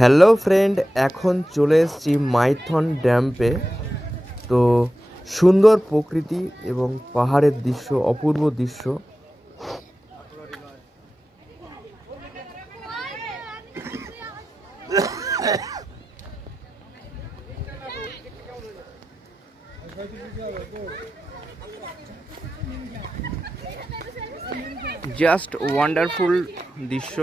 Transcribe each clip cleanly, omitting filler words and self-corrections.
Hello friend, এখন চলে এসেছি মাইথন ড্যাম্পে। তো সুন্দর প্রকৃতি এবং পাহাড়ের দৃশ্য, অপূর্ব দৃশ্য। জাস্ট ওয়ান্ডারফুল দৃশ্য।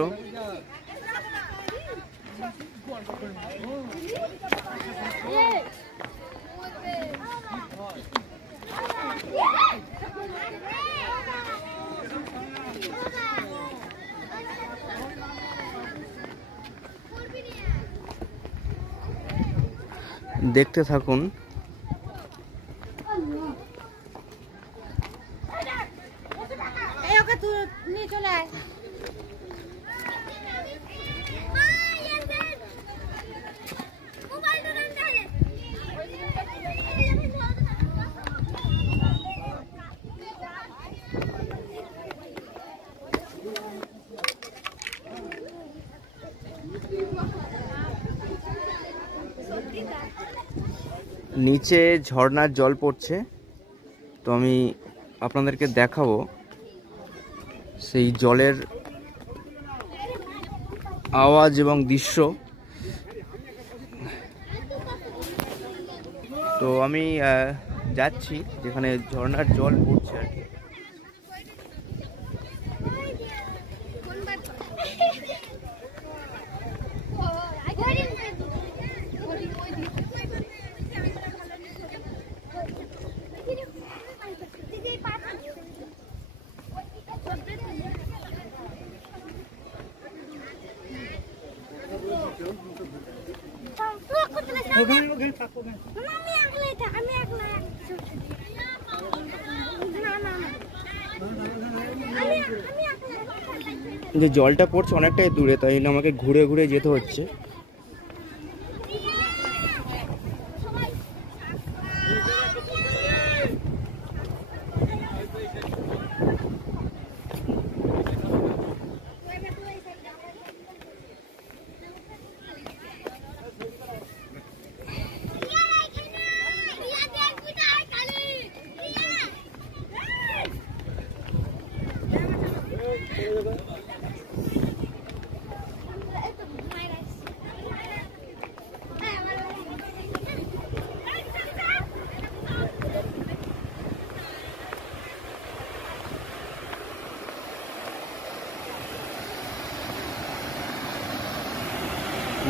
দেখতে থাকুন। নিচে ঝর্ণার জল পড়ছে, তো আমি আপনাদেরকে দেখাবো সেই জলের আওয়াজ এবং দৃশ্য। তো আমি যাচ্ছি যেখানে ঝর্ণার জল পড়ছে আর কি। যে জলটা পড়ছে অনেকটাই দূরে, তাই আমাকে ঘুরে ঘুরে যেতে হচ্ছে।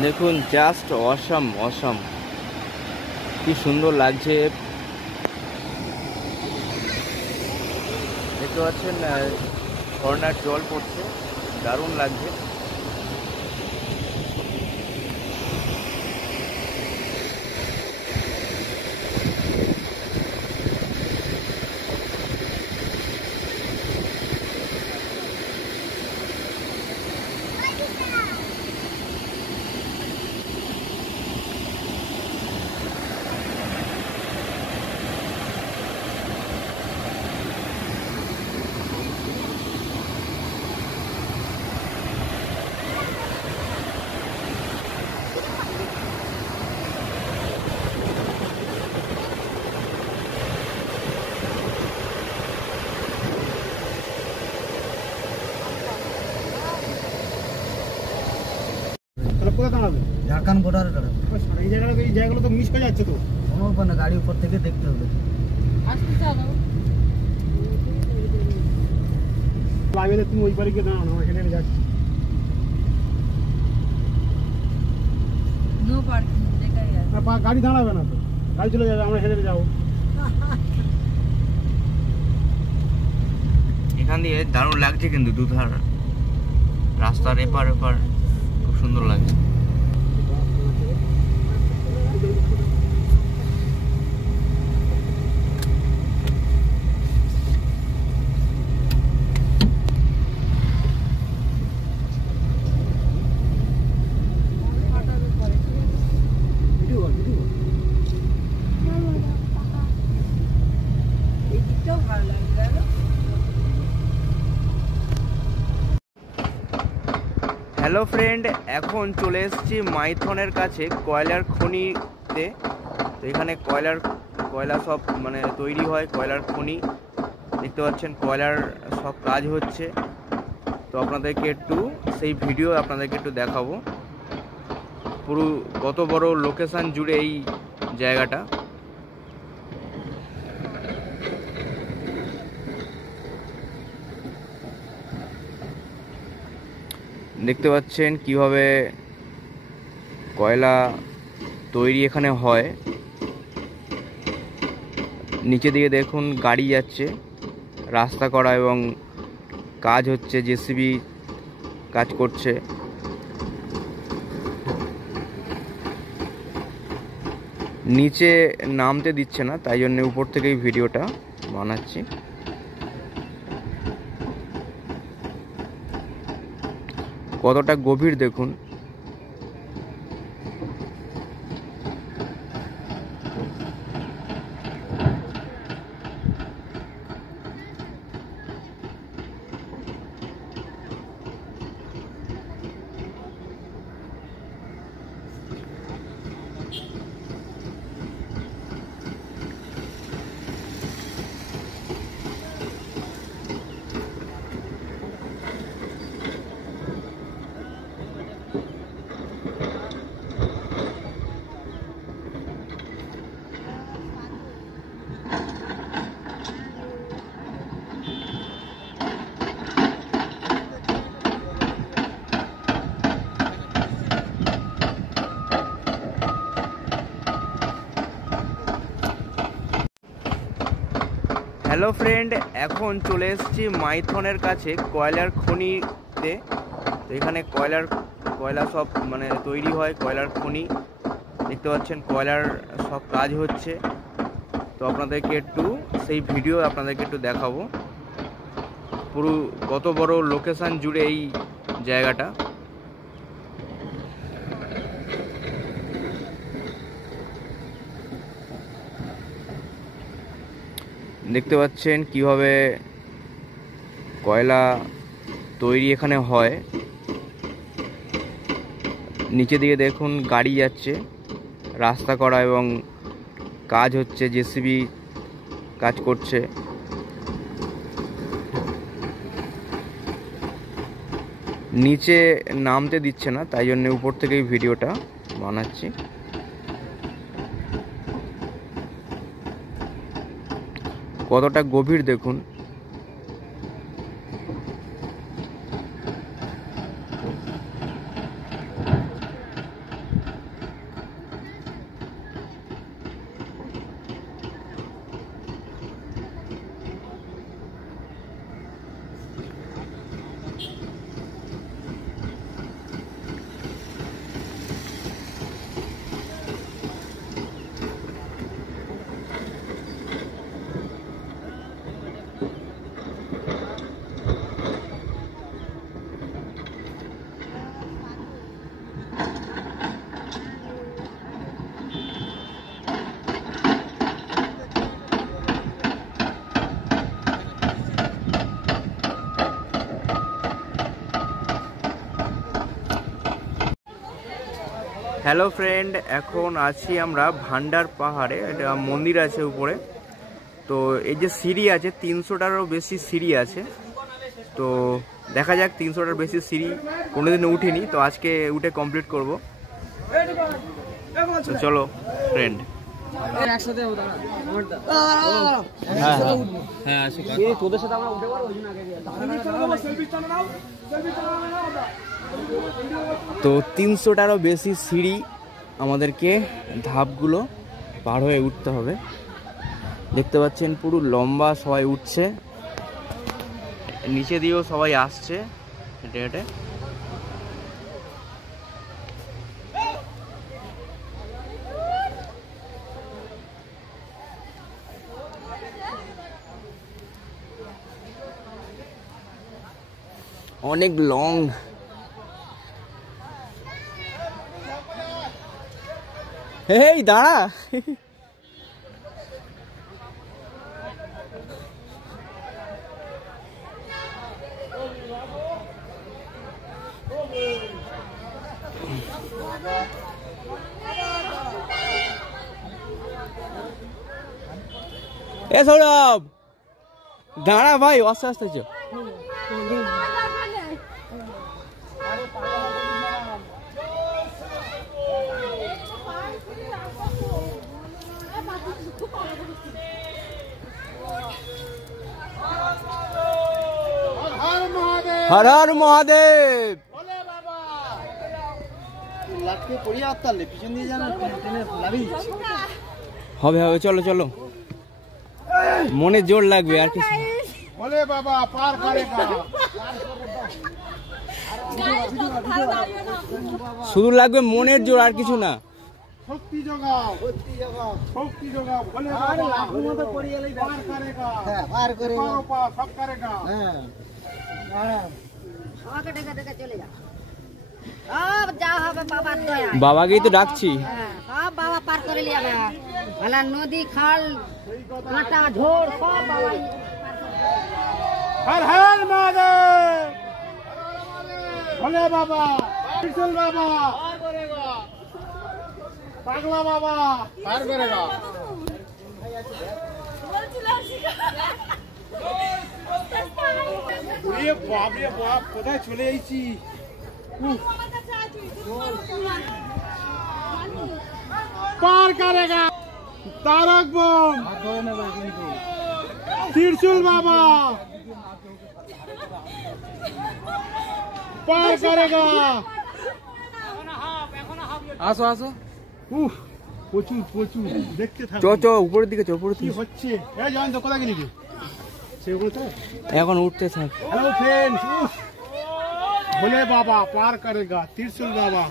দেখুন, জাস্ট অসাম অসাম, কি সুন্দর লাগছে। দেখতে পাচ্ছেন ঝর্ণার জল পড়ছে, দারুণ লাগছে। ঝাড়খণ্ড বর্ডারে দাঁড়াবে। এই জায়গাগুলো তো মিস হয়ে যাচ্ছে তো। কোনো গাড়ি উপর থেকে দেখতে হবে। তুমি ওই পারে গিয়ে দাঁড়ানো, এখানে যাচ্ছি। গাড়ি দাঁড়াবে না তো, গাড়ি চলে যাবে, আমরা হেঁটে যাবো। এখান দিয়ে দারুণ লাগছে, কিন্তু দুধার রাস্তার এপার এপার খুব সুন্দর লাগছে। হ্যালো ফ্রেন্ড, এখন চলে এসেছি মাইথনের কাছে কয়লার খনিতে। তো এখানে কয়লা সব তৈরি হয়, কয়লার খনি দেখতে পাচ্ছেন, কয়লার সব কাজ হচ্ছে। তো আপনাদেরকে সেই ভিডিও আপনাদেরকে দেখাবো পুরো কত বড় লোকেশন জুড়ে এই জায়গাটা। দেখতে পাচ্ছেন কিভাবে কয়লা তৈরি এখানে হয়। নিচে দিকে দেখুন গাড়ি যাচ্ছে, রাস্তা করা এবং কাজ হচ্ছে, জেসিবি কাজ করছে। নিচে নামতে দিচ্ছে না, তাই জন্য উপর থেকেই ভিডিওটা বানাচ্ছি। কতটা গভীর দেখুন। হ্যালো ফ্রেন্ড, এখন চলে এসেছি মাইথনের কাছে কয়লার খনিতে। তো এখানে কয়লা সব তৈরি হয়, কয়লার খনি দেখতে পাচ্ছেন, কয়লার সব কাজ হচ্ছে। তো আপনাদেরকে সেই ভিডিও আপনাদেরকে দেখাবো পুরো কত বড় লোকেশন জুড়ে এই জায়গাটা। দেখতে পাচ্ছেন কিভাবে কয়লা তৈরি এখানে হয়। নিচে দিকে দেখুন গাড়ি যাচ্ছে, রাস্তা করা এবং কাজ হচ্ছে, জেসিবি কাজ করছে। নিচে নামতে দিচ্ছে না, তাই জন্য উপর থেকেই ভিডিওটা বানাচ্ছি। কতটা গভীর দেখুন। হ্যালো ফ্রেন্ড, এখন আছি আমরা ভান্ডার পাহাড়ে। এটা মন্দির আছে উপরে। তো এই যে সিঁড়ি আছে, 300টারও বেশি সিঁড়ি আছে। তো দেখা যাক, 300টার বেশি সিঁড়ি কোনোদিনও উঠিনি, তো আজকে উঠে কমপ্লিট করব। তো চলো ফ্রেন্ড। তো 300টারও বেশি সিঁড়ি আমাদেরকে ধাপগুলো পার হয়ে উঠতে হবে। দেখতে পাচ্ছেন পুরো লম্বা সবাই উঠছে, নিচে দিয়েও সবাই আসছে হেঁটে হেঁটে। অনেক লং। এই দাঁড়া। এ সৌরভ দাঁড়া ভাই, আস্তে আস্তে চ। হর হর মহাদেব। হবে হবে, চলো চলো, মনে জোর লাগবে আর কিছু। বলে বাবা পার করেগা, শুধু লাগবে মনের জোর, আর কিছু না। শক্তি জোগাও, শক্তি জোগাও, বলে বাবা পার করেগা, হ্যাঁ পার করেগা, পার সব করেগা। হ্যাঁ আমাকে ডেকে ডেকে চলে যা, সব যা হবে বাবার দয়া। বাবাকেই তো ডাকছি। হ্যাঁ, সব বাবা পার করে নিয়ে যাবে। ভালো নদী খাল কাঁটা ঝোড় সব বাবা। হর হর মহাদেব, ভোলে বাবা, ত্রিশূল বাবা পার করেগা, পাগলা বাবা পার করেগা। এ বাপ রে বাপ, কোথায় চলে এসেছি। পার করেগা, তারক বোম, ত্রিশূল বাবা পার করেগা। আসো আসো, উফ, প্রচুর প্রচুর দেখতে থাকো। চ চ, উপরের দিকে চ, উপরের কি দিকে। হচ্ছে? এই জান তো কোথায় গেলি রে? সে বলতো এখন উঠতে থাক। হ্যালো ফ্রেন্ডস, উফ, ভোলে বাবা পার করেগা, ত্রিশূল বাবা।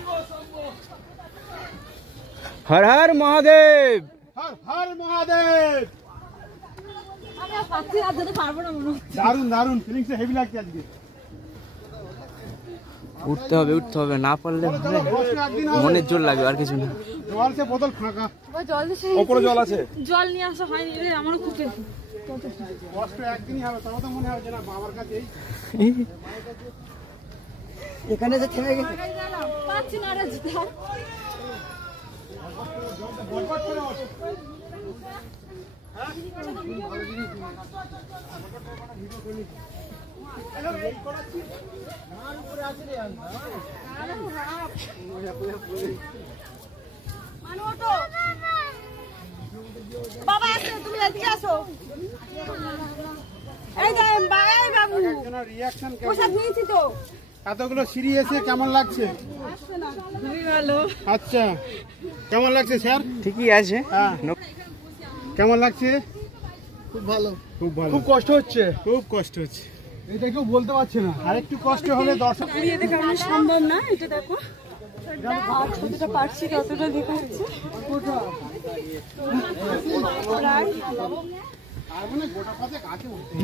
হর হর মহাদেব। হর হর মহাদেব। দারুন দারুন ফিলিংস, হেভি লাগছে আজকে। উঠতে হবে উঠতে হবে, না পারলে হবে। একদিন হবে। মনের জোর লাগবে, আর কিছু না। জল সে বোতল ফাঁকা, জল দিছে, ওপরে জল আছে। জল নিয়ে আসা হয়নি রে, আমারও খুব কষ্ট একদিনই হবে, তবে তো মনে হয় যে না বাবার কাছে এখানে যে থেমে গেছে পাচ্ছি না রে জিতা। বরবাদ করে বসে। বাবা আসো, তুমি এদিকে আসো। এই যে বাবু একজনের রিয়াকশন কেমন? পোশাক নিয়েছি তো। এতগুলো সিঁড়ি এসে কেমন লাগছে? খুবই ভালো। আচ্ছা, কেমন লাগছে স্যার? ঠিকই আছে। হ্যাঁ, কেমন লাগছে? খুব ভালো, খুব ভালো। খুব কষ্ট হচ্ছে, খুব কষ্ট হচ্ছে। এটা কেউ বলতে পারছে না, আর একটু কষ্ট হলে দর্শক পুড়িয়ে দেখা আমার সম্ভব না, এটা দেখো। আর যতটা পারছি ততটা দেখাচ্ছি। আর মানে গোটা পাতে কাছে উঠে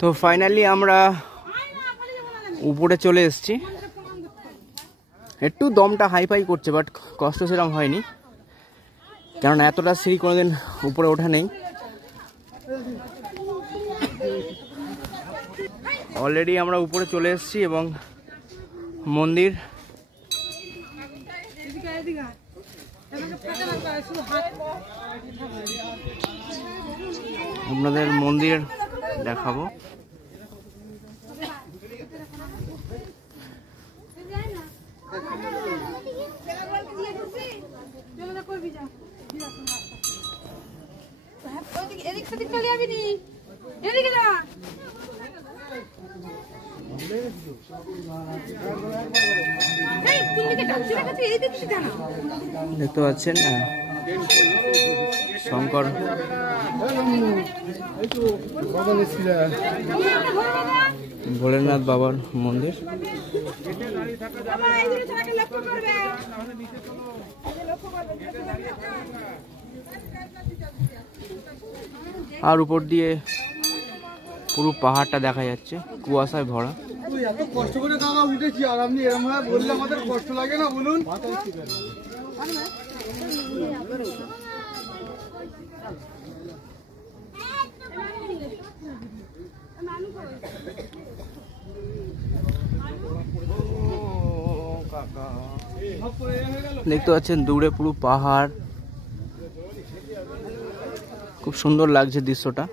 তো ফাইনালি আমরা উপরে চলে এসেছি। একটু দমটা হাইফাই করছে, বাট কষ্ট সেরকম হয়নি, কেননা এতটা সিঁড়ি কোনোদিন উপরে ওঠা নেই। অলরেডি আমরা উপরে চলে এসেছি এবং মন্দির আপনাদের মন্দির দেখাবো। এদিক সেদিক চলে যাবি নি, এদিকে যা। দেখতে পাচ্ছেন শঙ্কর ভোলেনাথ বাবার মন্দির। আর উপর দিয়ে পুরো পাহাড়টা দেখা যাচ্ছে, কুয়াশায় ভরা। এত কষ্ট করে দাদা উঠেছি আর আপনি এরকম ভাবে বললে আমাদের কষ্ট লাগে না বলুন? দেখতে পাচ্ছেন দূরে পুরো পাহাড়, খুব সুন্দর লাগছে দৃশ্যটা।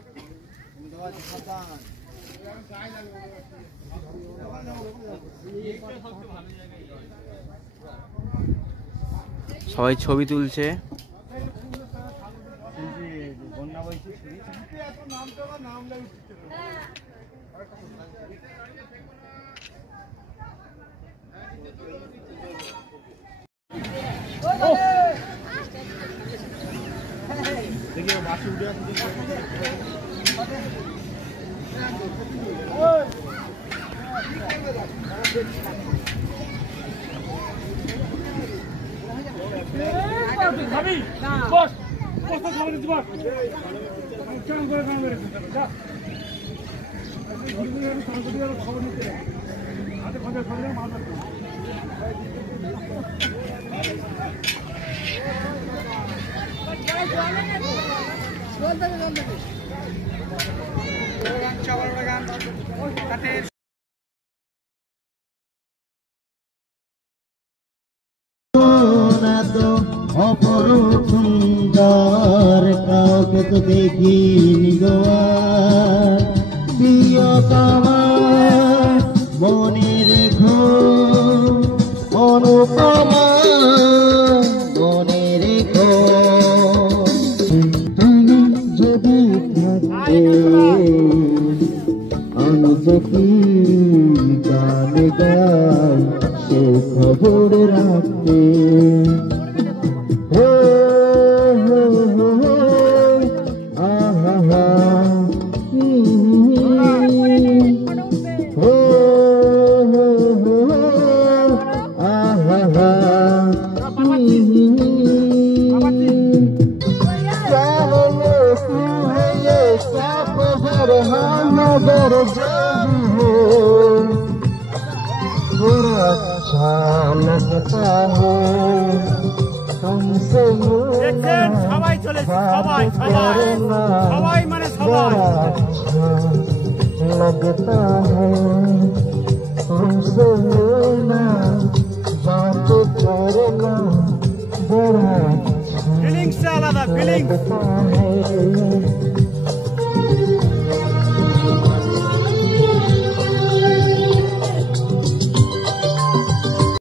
সবাই ছবি তুলছে। অপরূপ সুন্দর কাউকে তো দেখিনি গো আর, প্রিয়তমা মনে রেখো, অনুপমা মনে রেখো, তুমি যদি থাকতে আমি যদি গান গাই সে খবর রাখতে। अच्छा लगता है तुमसे সবাই চলেছে, সবাই সবাই সবাই মানে সবাই लगता है